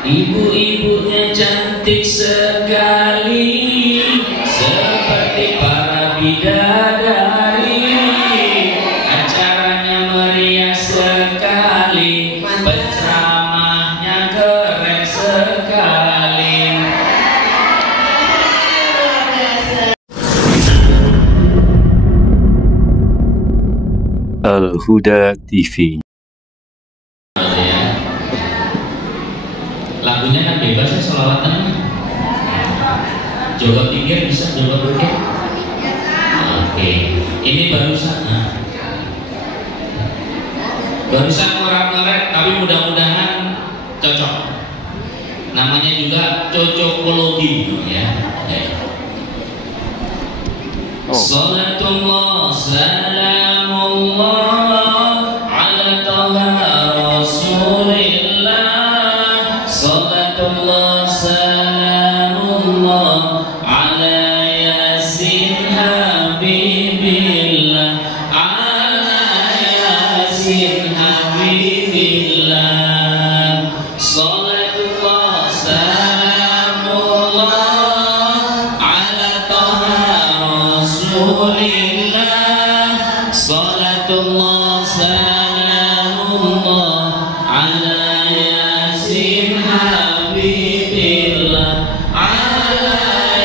Ibu-ibunya cantik sekali, seperti para bidadari. Acaranya meriah sekali, penceramahnya keren sekali. Al-Huda TV. Lagunya kan bebas ya, sholawatan. Jogot pinggir bisa, jogot pinggir. Oke, ini barusan ngorak-ngorak, tapi mudah-mudahan cocok. Namanya juga cocokologi ya. Salatullah salamullah ala taha rasulillah. Salatullah salamullah ala yasin habibillah. Ala yasin habibillah. Salatullah salamullah ala taha rasulillah. Salatullah salamullah ala yasin habibillah. Ala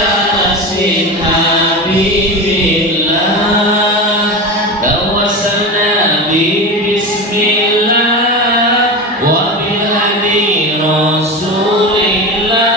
yasin habibillah. Tawassalna bismillah wa bilhadi rasulillah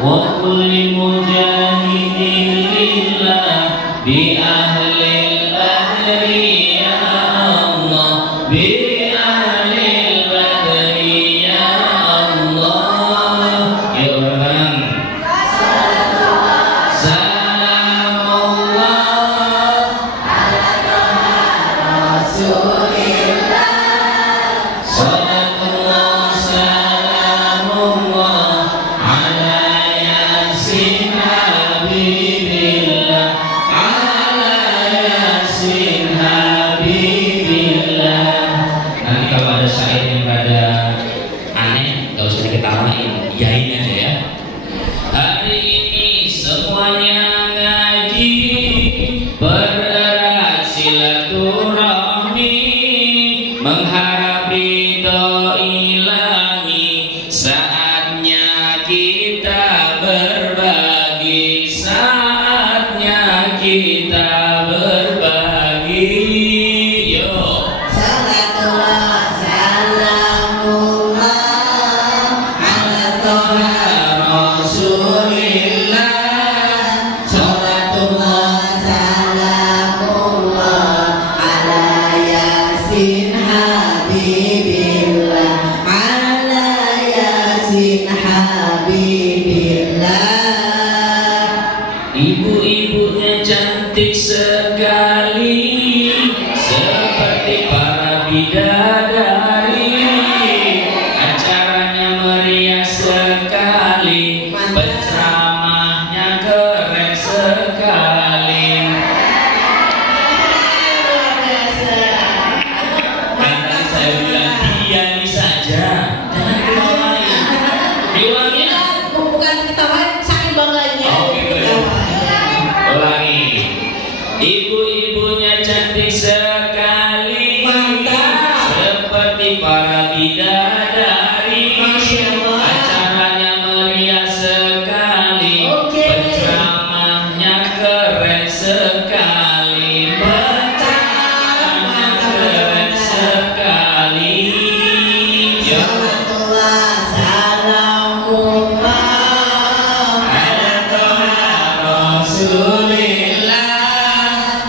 wa kulli mujahidin lillah bi ahlil badri ya Allah, bi ahlil badri ya Allah. Ya orang salamullah salatullah salamullah ala yasin habibillah. Ala yasin habibillah. Nanti kalau ada syair yang rada aneh, gak usah diketawain, iyain aja ya. Hari ini semuanya ngaji, bererat silaturahmi, mengharap ridho ilahi. Saatnya kita berbagi, saatnya kita berbagi. Yo, Salatullah salamullah ala taha rasulillah. Salatullah salamullah ala yasin habibillah. Ala yasin habibillah. Ibu-ibunya cantik sekali, seperti para bidadari. Acaranya meriah sekali, penceramahnya keren sekali. Kan tadi saya bilang diani saja, jangan diketawain. Diulangin. Bukan ketahuan, saking bangganya. Oke, baik. Ulangi. Ibu-ibunya cantik sekali, Mantap. seperti para bidadari. Masya Allah. Acaranya meriah sekali, Oke. penceramahnya keren sekali, penceramahnya keren sekali. Ya. Salatullah salamullah Ala taha rasulillah.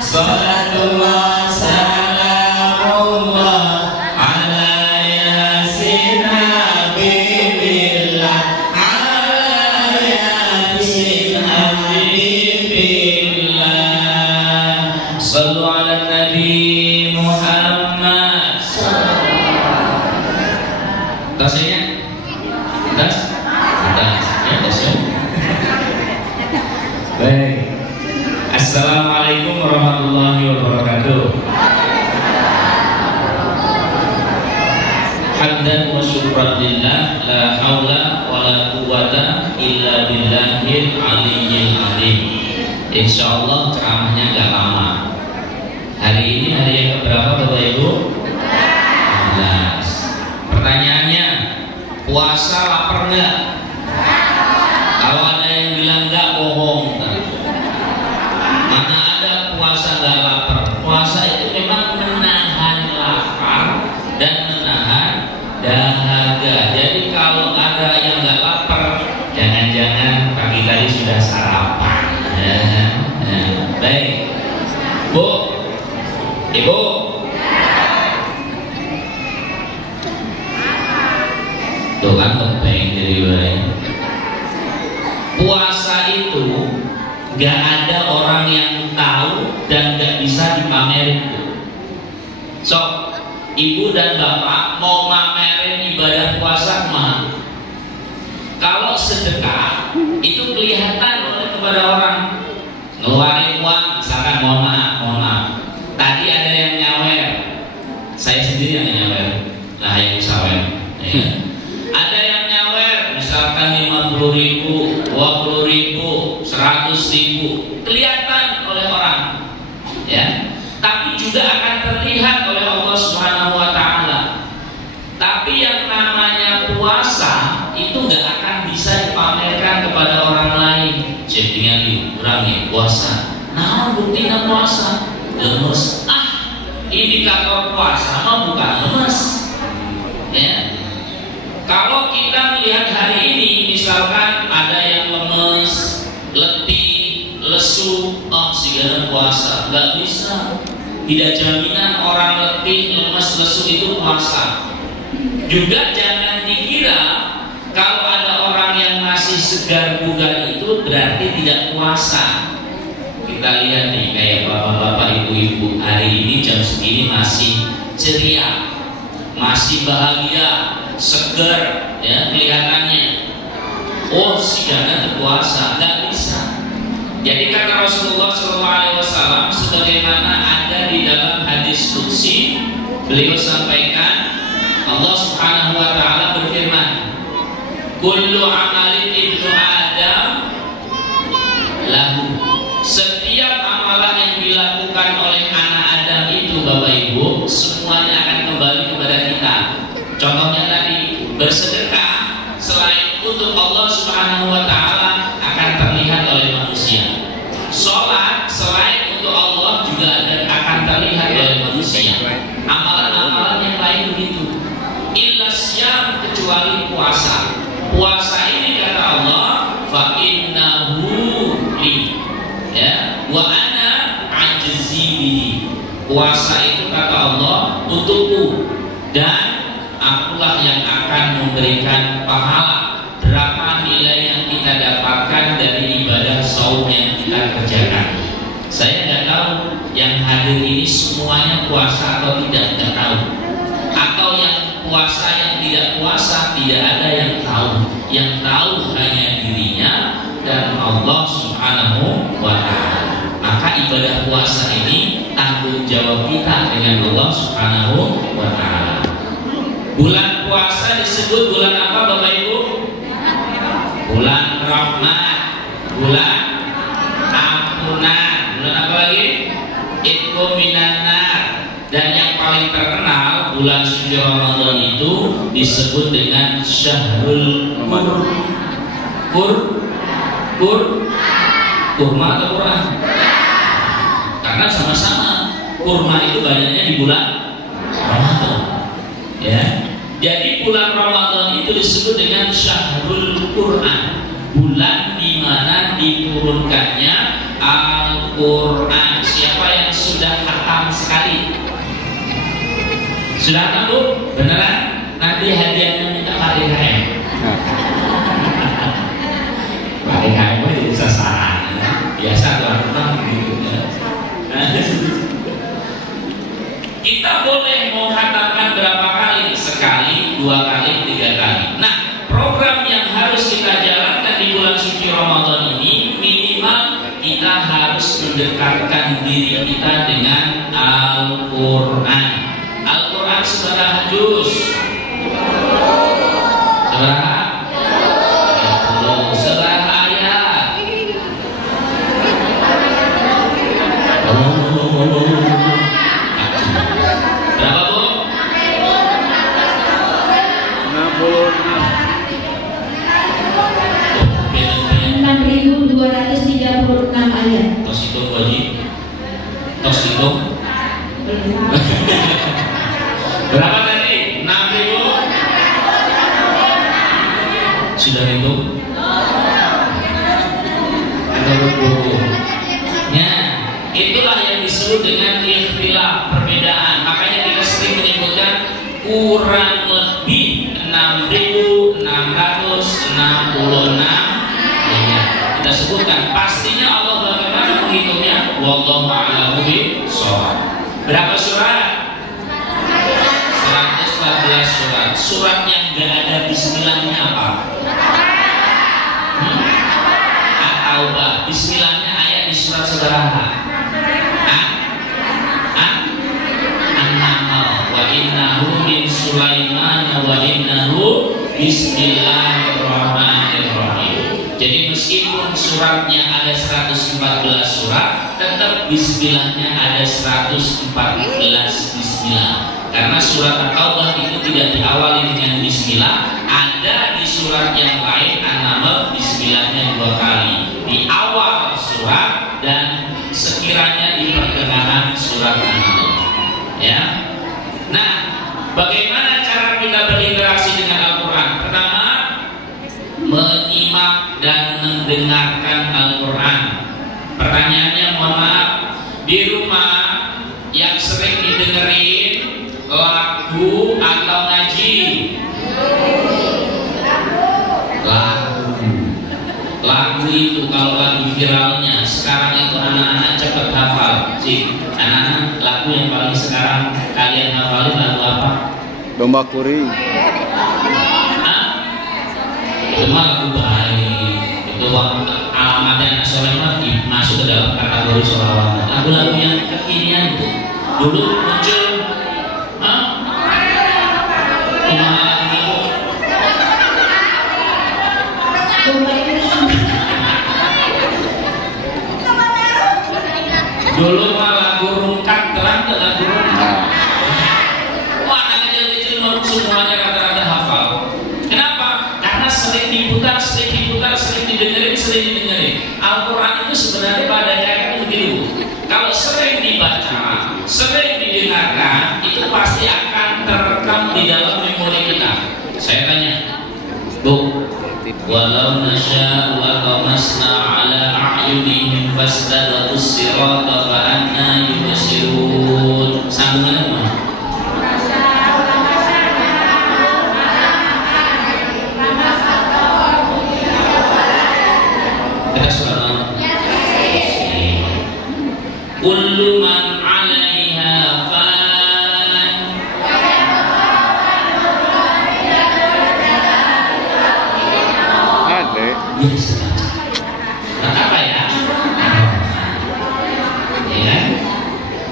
Salatullah salamullah ala yasin habibillah. Ala yasin habibillah. Sallu ala Nabi Muhammad. Tasnya? Tas? Tas. Ya, tas ya. Baik. Assalamualaikum warahmatullahi wabarakatuh. Hamdan wa syukran lillah, la haula quwwata illa billahil aliyyil azim. Insyaallah ceramahnya enggak lama. Hari ini hari yang keberapa Bapak Ibu? 11. Pertanyaannya, puasa lapar enggak? Kalau ada yang bilang enggak, bohong. Mana ada puasa enggak lapar? Puasa itu memang menahan lapar dan menahan dahaga. Jadi kalau ada yang enggak lapar, jangan-jangan pagi tadi sudah sarapan. Baik, Bu, Ibu. Tuh kan topeng dari wilayah. Puasa itu gak ada orang yang tahu dan gak bisa dipamerin. So, ibu dan bapak mau mamerin ibadah puasa mah. Kalau sedekah itu kelihatan oleh kepada orang. Ngeluarin uang, misalkan mohon maaf. Tadi ada yang nyawer, saya sendiri yang nyawer, nah yang sawer. Ya. Ada yang nyawer, misalkan 50.000, 20.000, 100.000, kelihatan oleh orang, ya. Tapi juga akan terlihat oleh Allah Subhanahu Wa Taala. Tapi yang namanya puasa itu nggak akan bisa dipamerkan kepada orang lain. Jadi kurangi puasa. Nah, buktinya puasa. Lemes. Indikator puasa mah bukan lemes. Ya. Kalau kita melihat hari ini, misalkan ada yang lemes, letih, lesu, segala puasa, nggak bisa. Tidak jaminan orang letih, lemes, lesu itu puasa. Juga jangan dikira kalau ada orang yang masih segar bugar itu berarti tidak puasa. Kita lihat nih kayak bapak-bapak, ibu-ibu hari ini jam segini masih ceria, masih bahagia, segar, ya kelihatannya. Oh, si Dana berpuasa, nggak bisa. Jadi kata Rasulullah SAW, sebagaimana ada di dalam hadis qudsi, beliau sampaikan, Allah Subhanahu Wa Taala berfirman, kullu amalin ibnu Adam lahu. Setiap amalan yang dilakukan oleh anak Adam itu, Bapak Ibu, semuanya akan kembali kepada kita. Contohnya tadi, bersedekah selain untuk Allah Subhanahu Wa Taala akan terlihat oleh manusia. Sholat selain untuk Allah juga akan terlihat oleh manusia. Amalan-amalan yang lain begitu. Illa syam, kecuali puasa. Puasa ini kata Allah, fa innahu li, ya, wa ana ajzi bihi. Puasa itu kata Allah untukku dan akulah yang akan memberikan pahala. Berapa nilai yang kita dapatkan dari ibadah saum yang kita kerjakan? Saya tidak tahu yang hadir ini semuanya puasa atau tidak tahu. Atau yang puasa yang tidak puasa, tidak ada yang tahu. Yang tahu hanya dirinya dan Allah Subhanahu Wa Taala. Maka ibadah puasa ini tanggung jawab kita dengan Allah Subhanahu Wa Taala. Bulan puasa disebut bulan apa Bapak Ibu? Bulan rahmat, bulan ampunan, bulan apa lagi? Itqu minan nar. Dan yang paling terkenal bulan suci Ramadan itu disebut dengan Syahrul kurma atau Quran? Karena sama-sama kurma itu banyaknya di bulan Ramadan. Ya. Jadi bulan Ramadan itu disebut dengan Syahrul Quran, bulan di mana diturunkannya Al-Quran. Siapa yang sudah khatam sekali? Sudah tahu? Beneran? Nanti hadiahnya minta Pak DKM. Pak DKM itu jadi sasaran. Biasa tuan-tuan gitu ya. Kita boleh mau katakan berapa kali? Sekali, 2 kali, 3 kali. Nah, program yang harus kita jalankan di bulan suci Ramadan ini, minimal kita harus mendekatkan diri kita dengan Al-Quran. Al-Quran seberapa juz? Seberapa? Sudah itu? Ya, itulah yang disebut dengan ikhtilaf, perbedaan. Makanya kita sering menyebutkan kurang lebih 6.666. Kita sebutkan, pastinya Allah bagaimana menghitungnya? Wallahu a'lamu bishawab. Berapa surat? 114 surat. Surat yang gak ada bismillahnya apa? At-Taubah. Bismillahnya ayat di surat saudara. An-Nahl. Wa innahu min Sulaiman wa innahu bismillahirrahmanirrahim. Jadi meskipun suratnya ada 114 surat, tetap bismillahnya ada 114 bismillah. Karena surat At-Taubah itu tidak diawali dengan bismillah. Ada di surat yang lain An-Nahl bismillahnya 2 kali. Di awal surat dan sekiranya di pertengahan surat An-Nahl. Ya. Nah, bagaimana cara kita berinteraksi dengan Al-Quran? Pertama, menyimak dan mendengarkan Al-Quran. Pertanyaannya, mohon maaf, di rumah yang sering didengerin lagu atau ngaji? Lagu itu kalau lagu viralnya sekarang itu anak-anak cepat hafal. Anak-anak, lagu yang paling sekarang kalian hafalin lagu apa? Domba kuring. Itu mah lagu baik. Itu alamatnya anak soleh mah masuk ke dalam kategori sholawat. Lagu-lagu yang kekinian itu dulu muncul. Dulu mah lagu rungkat, terang ke lagu rungkat. Wah, anak kecil-kecil semuanya rata-rata hafal. Kenapa? Karena sering diputar, sering didengerin. Al-Quran itu sebenarnya pada ayatnya itu begitu. Kalau sering dibaca, sering didengarkan, itu pasti akan terekam di dalam memori kita. Saya tanya, Bu, walau nasya'u latamasna ala a'yunihim fastabaqus sirata fa anna yubsirun. Sambungan apa? Kita suara. Kullu man 'alaiha fan. Ada. Yes. Apa ya? Ya.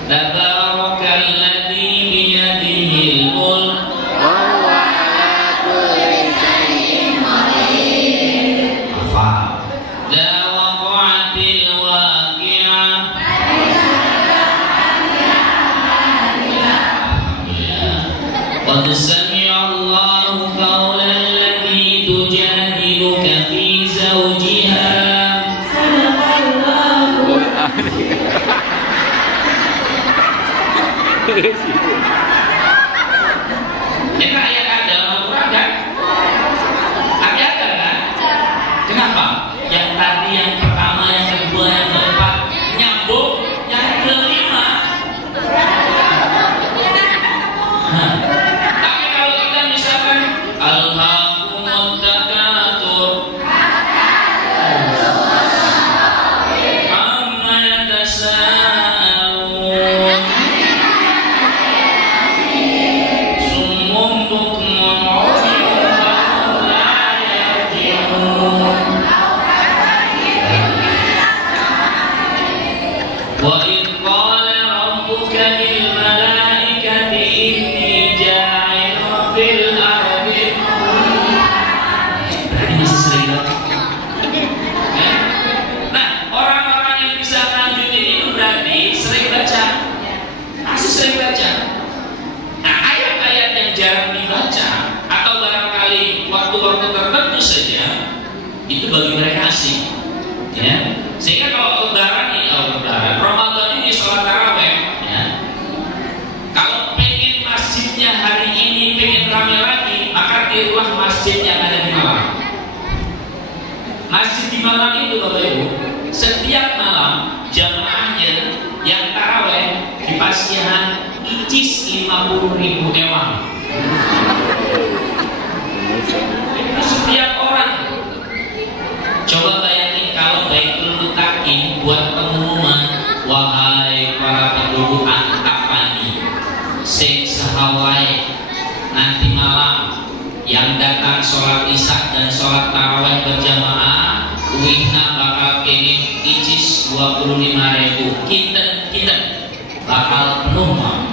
Tabarakalladzi biyadihil mulk Wa huwa ala kulli syai'in qadir. apa? La waqa'atil waqi'ah. Qad sami'a Allahu qawla allati tujadiluka fi zawjiha. Ini ayat ada Al-Quran kan? Tapi ada kan? Kenapa? Yang tadi, yang pertama, yang kedua, yang keempat nyambung, yang kelima. Tapi kalau kita misalkan Alhaakumut takatsur amma yatasaalun summun bukmun umyun fahum la yarji'un. Wa idh qala rabbuka lil malaikati inni ja'ilun fil ardi. Berarti masih sering banget. Nah, orang-orang yang bisa lanjutin itu berarti sering baca. Masih sering baca. Nah, ayat-ayat yang jarang dibaca atau barangkali waktu-waktu tertentu saja itu bagi mereka asing. Ya. Sehingga kalau lebaran ini, Ramadan ini sholat taraweh, ya. Kalau pengen masjidnya hari ini pengen ramai lagi, maka tirulah masjid yang ada di Malang. Masjid di Malang itu Bapak Ibu, setiap malam jamaahnya yang taraweh di Pasihan icis 50.000 ewang. Itu setiap orang. Coba bayangin kalau Baitul Mutakin buat pengumuman, wahai para penduduk Antapani, sing sahawai nanti malam yang datang sholat isya dan sholat taraweh berjamaah, wihna bakal kene icis 25.000. Kita bakal penuh mah.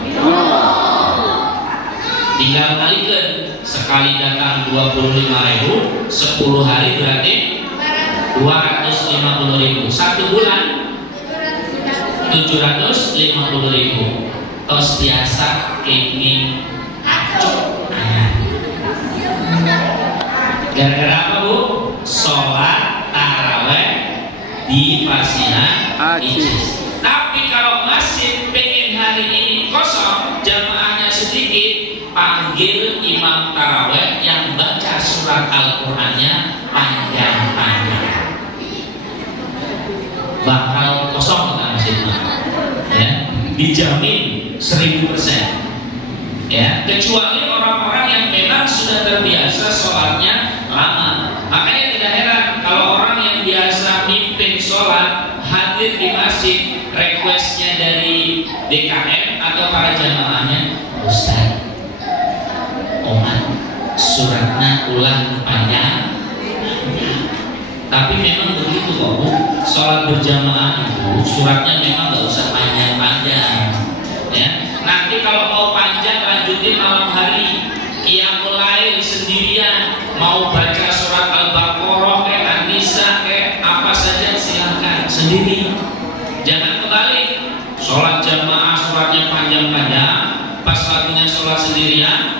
Tinggal kalikan, sekali datang 25.000, 10 hari berarti 250.000. 1 bulan 750.000. Tos biasa kenging acuk. Gara-gara apa Bu? Sholat taraweh di Pasihan icis. Tapi kalau masjid pengen hari ini kosong, jamaahnya sedikit, panggil imam taraweh yang baca surat Al-Qur'annya panjang-panjang. Bakal kosong kita masjidnya, ya, dijamin 1000%. Ya, kecuali orang-orang yang memang sudah terbiasa sholatnya lama. Makanya tidak heran kalau orang yang biasa mimpin sholat hadir di masjid, requestnya dari DKM atau para jamaahnya, Ustaz, omat suratnya ulang panjang. Tapi memang begitu kok Bu, sholat berjamaah itu suratnya memang nggak usah panjang-panjang. Ya, nanti kalau mau panjang lanjutin malam hari, qiyamul lail sendirian, mau baca surat Al-Baqarah kayak An-Nisa kayak apa saja silahkan sendiri. Jangan kebalik, sholat jamaah suratnya panjang-panjang, pas lagunya sholat sendirian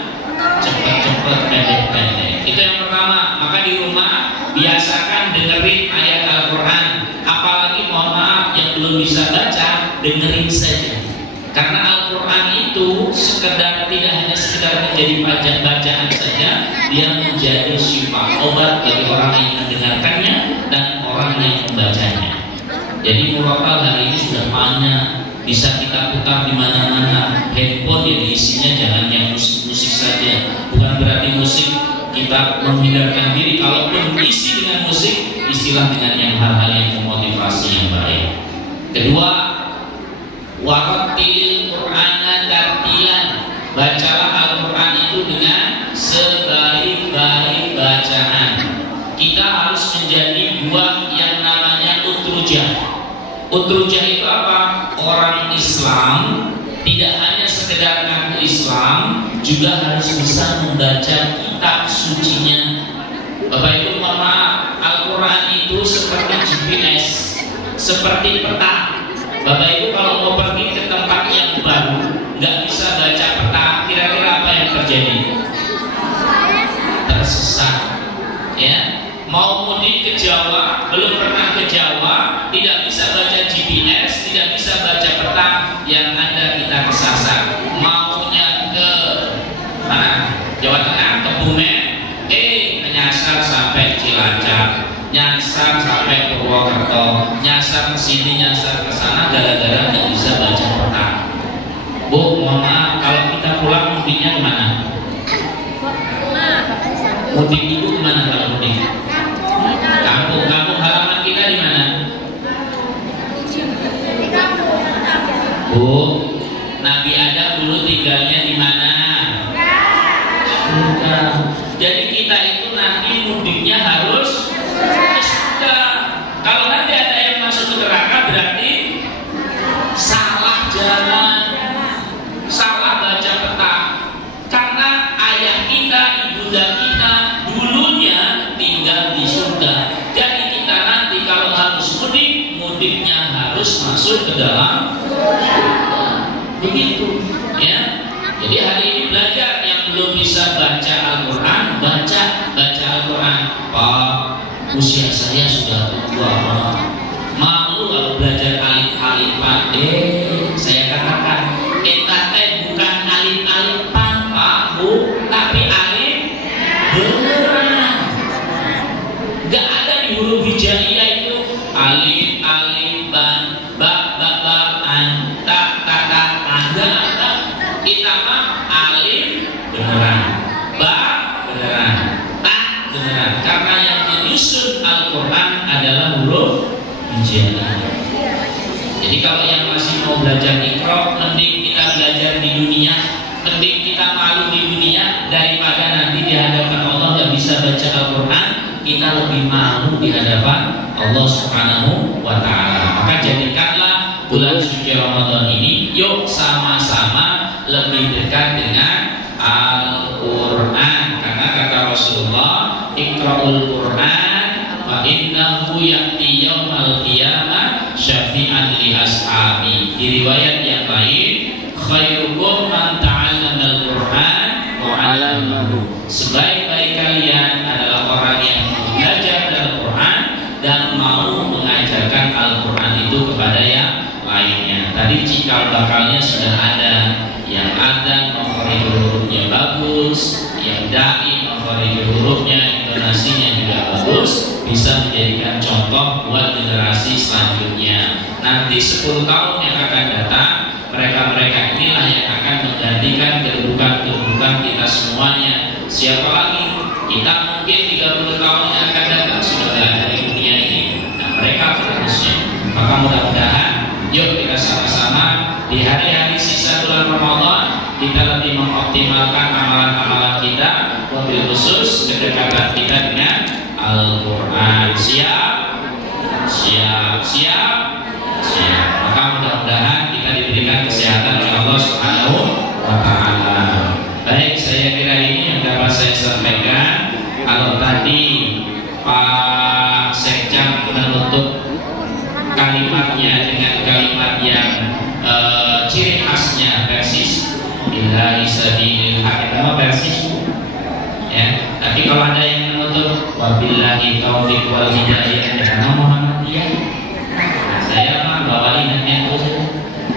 cepet-cepet, pendek-pendek. Itu yang pertama. Maka di rumah biasakan dengerin ayat Al-Quran. Apalagi mohon maaf yang belum bisa baca, dengerin saja. Karena Al-Quran itu tidak hanya sekedar menjadi bacaan saja, dia menjadi syifa, obat bagi orang yang mendengarkannya dan orang yang membacanya. Jadi murotal hari ini sudah banyak, bisa kita putar di mana-mana. Handphone ya isinya jangan yang musik-musik saja. Bukan berarti musik kita menghindarkan diri. Kalaupun isi dengan musik, istilah dengan yang hal-hal yang memotivasi yang baik. Kedua, warattilil Qur'ana tartilan. Bacalah Al-Quran itu dengan sebaik-baik bacaan. Kita harus menjadi buah yang namanya utrujah. Utrujah itu apa? Orang Islam tidak hanya sekedar ngaku Islam, juga harus bisa membaca kitab sucinya. Bapak Ibu mohon maaf, Al-Quran itu seperti GPS, seperti peta. Bapak Ibu kalau mau pergi ke tempat yang baru, nggak bisa baca peta, kira-kira apa yang terjadi? Tersesat, ya. Mau mudik ke Jawa, belum pernah ke Jawa, tidak bisa baca GPS, tidak bisa baca peta, yang ada kita kesasar. Maunya ke mana? Jawa Tengah, Kebumen, nyasar sampai Cilacap, nyasar sampai Purwokerto, nyasar ke sini, nyasar ke sana, gara-gara nggak bisa baca peta. Bu, mohon maaf, kalau kita pulang mudiknya kemana? Mudik itu kemana kalau mudik? Kampung halaman kita di mana? Bu, Nabi Adam dulu tinggalnya di mana? Surga. Jadi kita itu nanti mudiknya harus ke surga. Kalau nanti ada yang masuk ke neraka berarti salah jalan, salah baca peta. Karena ayah kita, ibunda kita dulunya tinggal di surga. Jadi kita nanti kalau harus mudik, mudiknya harus masuk ke dalam surga. Begitu, ya. Jadi hari ini belajar yang belum bisa baca Al-Quran, baca Al-Quran. Pak, usia saya sudah tua, malu kalau belajar alif-alifan. Saya katakan, kita bukan alif-alifan Pak Bu, tapi alif beneran. Gak ada di huruf alif alif ban, ba ba ba an, ta ta ta ada. Kita mah alif beneran, ba beneran, ta beneran. Karena yang menyusun Al-Quran adalah huruf hijaiyah. Jadi kalau yang masih mau belajar Iqra, mending kita belajar di dunia, mending kita malu di dunia daripada nanti di hadapan Allah nggak bisa baca Al-Quran, kita lebih malu di hadapan Allah Subhanahu wa Ta'ala. Maka jadikanlah bulan suci Ramadan ini, yuk sama-sama lebih dekat dengan Al-Quran. Karena kata Rasulullah, Iqra'ul Quran fa innahu ya'ti yaumal qiyamah syafi'an li ashabi. Di riwayat yang lain, khairukum man ta'allama al-Quran wa 'allamahu. Sebaik-baik kalian adalah orang yang belajar Al-Quran dan mau mengajarkan Al-Quran itu kepada yang lainnya. Tadi cikal bakalnya sudah ada, yang ada makhrajul hurufnya bagus, yang dai makhrajul hurufnya intonasinya juga bagus, bisa menjadikan contoh buat generasi selanjutnya. Nanti 10 tahun yang akan datang, mereka-mereka inilah yang akan menggantikan kedudukan-kedudukan kita semuanya. Siapa lagi? Kita mungkin 30 tahun yang akan datang sudah ada di dunia ini, dan mereka penerusnya. Maka mudah-mudahan yuk kita sama-sama di hari-hari sisa bulan Ramadan kita lebih mengoptimalkan amalan-amalan kita, wabil khusus kedekatan kita dengan Al-Quran. Siap? Siap, siap, siap. Maka mudah-mudahan kita diberikan kesehatan oleh Allah Subhanahu wa Ta'ala. Baik, saya kira ini yang dapat saya sampaikan. Kalau tadi Pak Sekjam menutup kalimatnya dengan kalimat yang ciri khasnya persis, billahi sabilil haq, nama persis ya. Tapi kalau ada yang menutup wabillahi taufiq wal hidayah, nama Muhammadiyah, saya mah bawain yang itu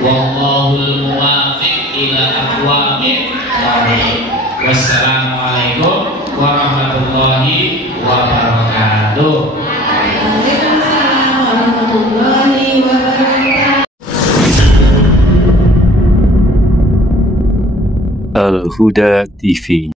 wallahul muwaffiq ila aqwamit thoriq. Wassalamualaikum warahmatullahi wabarakatuh. Waalaikumsalam warahmatullahi wabarakatuh. Al-Huda TV.